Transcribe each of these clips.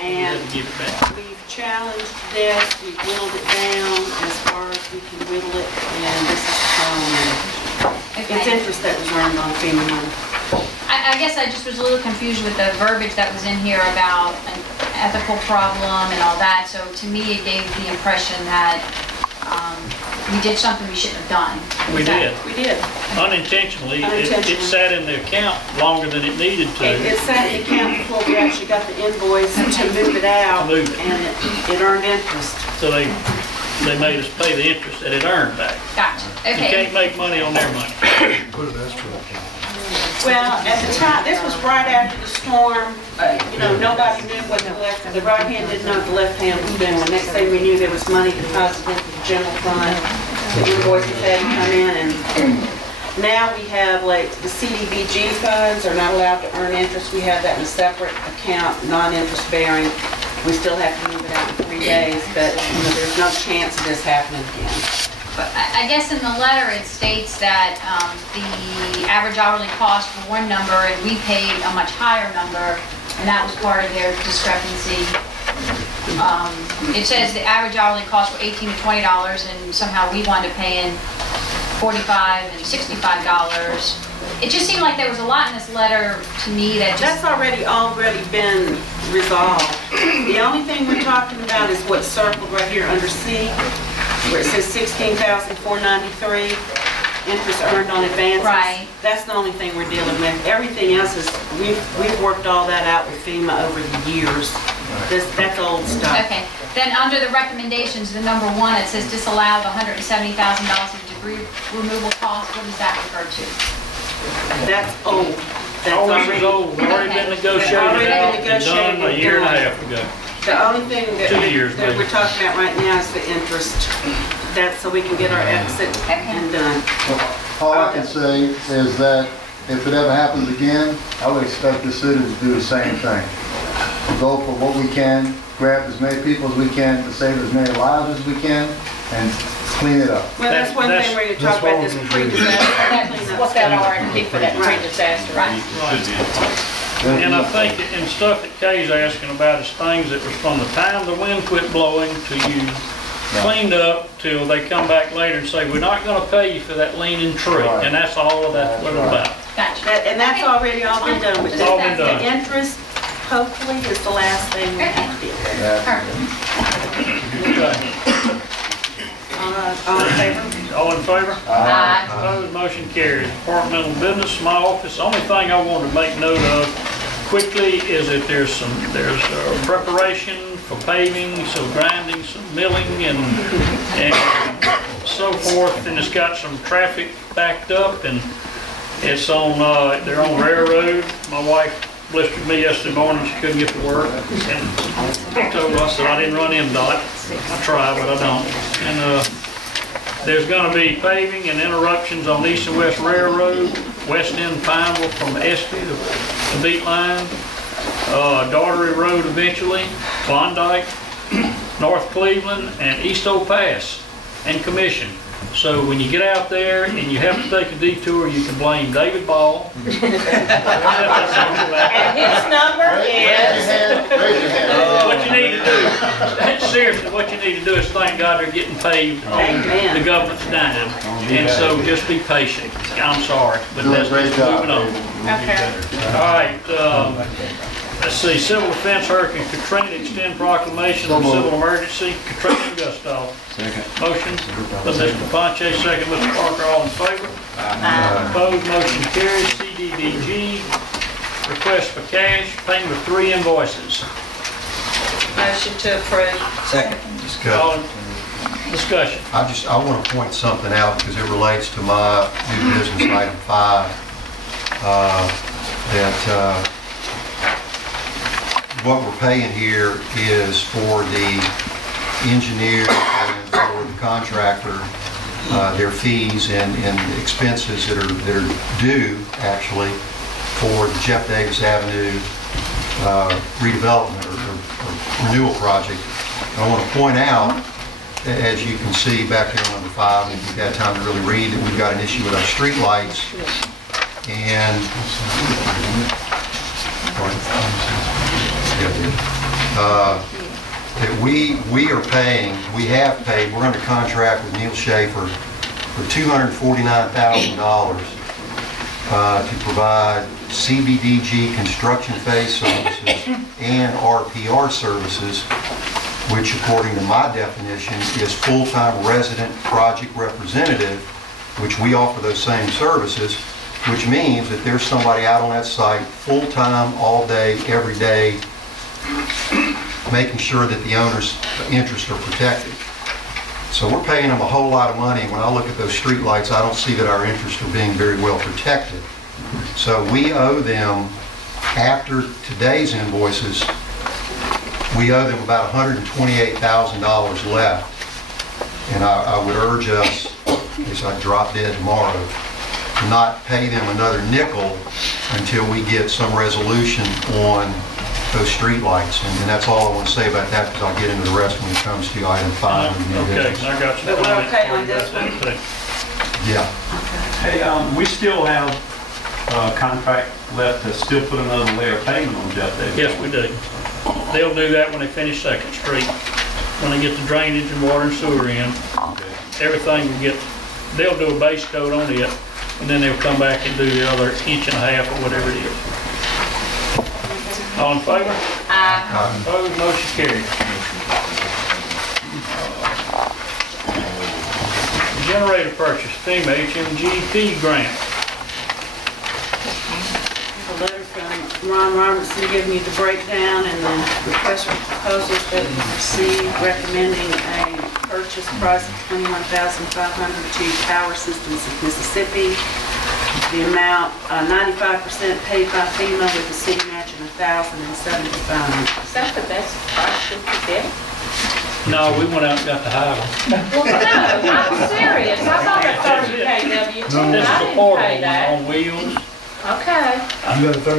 And Give it back. we've challenged this, we've whittled it down as far as we can whittle it, and this is showing it's interest that was earned on FEMA money. I guess I just was a little confused with the verbiage that was in here about an ethical problem and all that. So to me, it gave the impression that we did something we shouldn't have done. We did. We did. Unintentionally. It sat in the account longer than it needed to. It sat in the account before we actually got the invoice to move it out, To move it. and it earned interest. So they made us pay the interest that it earned back. Gotcha. You Okay. can't make money on their money. Well, at the time, this was right after the storm. You know, nobody knew what the right hand didn't know what the left hand was doing. Next thing we knew, there was money deposited into the general fund. The invoices had to come in, and now we have, like, the CDBG funds are not allowed to earn interest. We have that in a separate account, non-interest bearing. We still have to move it out in 3 days, but you know, there's no chance of this happening again. But I guess in the letter it states that the average hourly cost for one number and we paid a much higher number, and that was part of their discrepancy. It says the average hourly cost were $18 to $20, and somehow we wound up paying $45 and $65. It just seemed like there was a lot in this letter to me that just... That's already been resolved. The only thing we're talking about is what's circled right here under C, where it says $16,493, interest earned on advances. Right. That's the only thing we're dealing with. Everything else is, we've worked all that out with FEMA over the years. That's old stuff. Okay. Then under the recommendations, the number 1, it says disallow the $170,000 of debris removal costs. What does that refer to? That's old. That's All this is old. Already been negotiated Already out been and done negotiated a year and a and half ago. The only thing 2 years, that maybe. we're talking about right now is the interest. That's so we can get our exit and done. All I can say is that if it ever happens again, I would expect the city to do the same thing. Go for what we can, grab as many people as we can to save as many lives as we can, and clean it up. Well, that's one thing we're going to talk about, this pre-disaster. What's that R&D for that pre-disaster? Right. And I think, and stuff that Kay's asking about is things that was from the time the wind quit blowing to you cleaned up till they come back later and say, we're not going to pay you for that leaning tree. Right. And that's all that's what it's about. Gotcha. And that's already all been done with It's all been done. The interest, hopefully, is the last thing we have to do. Okay. All in favor? All in favor? Aye. Opposed, motion carries. Departmental business, my office. The only thing I wanted to make note of quickly is that there's preparation for paving, some grinding, some milling, and so forth. And it's got some traffic backed up, and it's on. They're on railroad. My wife blistered me yesterday morning. She couldn't get to work, and I told her, I said I didn't run in dot. I try, but I don't. And there's going to be paving and interruptions on East and West Railroad, West End Pineville from Espy to the Beat Line, Daughtery Road eventually, Klondike, North Cleveland, and East Oak Pass, and Commission. So when you get out there and you have to take a detour, you can blame David Ball. And his number is... Raise your hand. What you need to do, seriously, what you need to do is thank God they're getting paved on the government's dime. And so just be patient. I'm sorry, but Doing a that's great just job, moving on. Okay. All right, let's see, Civil Defense Hurricane Katrina extend proclamation of civil emergency. Katrina and Gustav. Second. Motion by Mr. Ponche, second Mr. Parker, all in favor? Opposed, motion carries. CDBG, request for cash, payment of 3 invoices. Motion to approve. Second. All in discussion. I want to point something out because it relates to my new business item 5. What we're paying here is for the engineer and for the contractor, their fees and expenses that are due actually for the Jeff Davis Avenue redevelopment or renewal project. I want to point out, as you can see back here on number 5, and if you've had time to really read, that we've got an issue with our street lights. And that we have paid, we're under contract with Neil Schaefer for $249,000 to provide CBDG construction phase services and RPR services, which according to my definition is full-time resident project representative, which we offer those same services, which means that there's somebody out on that site full-time, all day, every day, making sure that the owner's interests are protected. So we're paying them a whole lot of money. When I look at those street lights, I don't see that our interests are being very well protected. So we owe them, after today's invoices, we owe them about $128,000 left. And I would urge us, in case I drop dead tomorrow, to not pay them another nickel until we get some resolution on those street lights. And that's all I want to say about that, because I'll get into the rest when it comes to item 5. Okay, I got you. But we're okay on this one? Yeah. Hey, we still have a contract left to still put another layer of pavement on Jeff Davis. Yes, we do. They'll do that when they finish Second Street. When they get the drainage and water and sewer in, everything will get, they'll do a base coat on it, and then they'll come back and do the other inch and a half or whatever it is. All in favor? Aye. Opposed, motion carried. Generator purchase, FEMA HMGP grant. A letter from Ron Robertson giving you the breakdown and the request for proposals that we received, recommending a purchase price of $21,500 to Power Systems of Mississippi. The amount, 95% paid by FEMA with the city matching $1,075. Is that the best price we could get? No, we went out and got the high one. Well, no, I'm serious. I bought a 30 kW too, and This is I a didn't portable pay that. on wheels. Okay.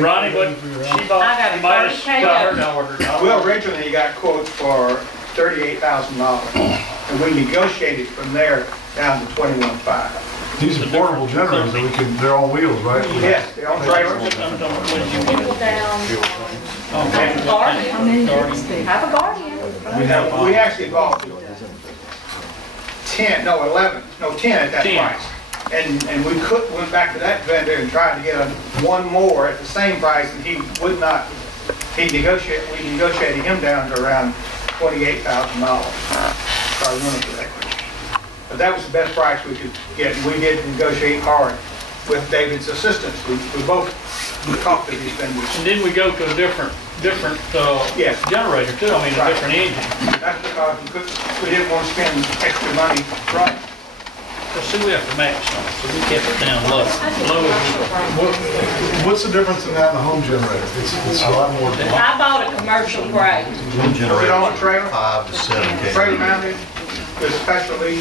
Ronnie, what she bought, I got a might have 30K. got her ordered. Well, originally you got quotes for $38,000, and we negotiated from there down to $21,500. These are portable generators, that we can, they're on wheels, right? Yes, they're on trailers. People down on, Okay. have a guardian. Have a guardian. We actually bought 11, no 10 at that 10. price. And we went back to that vendor and tried to get one more at the same price, and he would not, we negotiated him down to around $28,000. So I went for that. But that was the best price we could get, and we did negotiate hard with David's assistance. We both talked to these vendors. And then we go to a different Yes. generator too, I mean, a Right. different engine. That's because we didn't want to spend extra money running. Well, see, we have to match something, so we kept it down low. What's the difference in that and a home generator? It's a lot more. I bought a commercial grade. One generator, on a trailer? 5 to 7 Trailer kV. mounted, especially,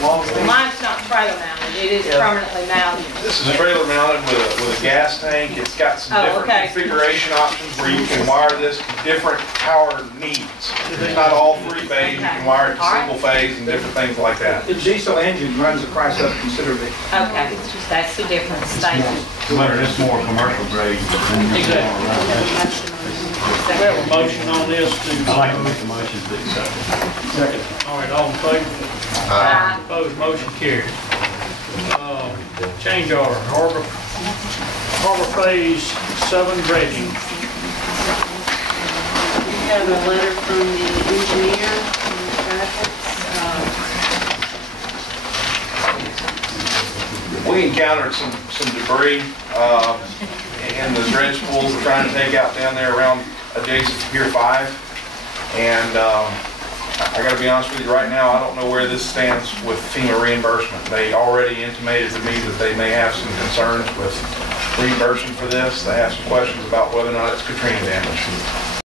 long Well, things. mine's not trailer mounted, it is permanently mounted. This is trailer mounted with a gas tank. It's got some Oh, different okay. configuration options where you can wire this to different power needs. It's not all three-phase, you can wire it to single phase and different things like that. The diesel engine runs the price up considerably. Okay, that's the difference, thank you. But it's more commercial grade. Exactly. We have a motion on this I'd to, like to make a motion to accept it. all right, all in favor? Aye. Opposed, motion carried. Change order, Harbor Phase 7 dredging. We have a letter from the engineer in the packets. We encountered some debris in the dredge pools we're trying to take out down there around adjacent to Pier 5. And I gotta be honest with you, right now, I don't know where this stands with FEMA reimbursement. They already intimated to me that they may have some concerns with reimbursement for this. They have some questions about whether or not it's Katrina damage.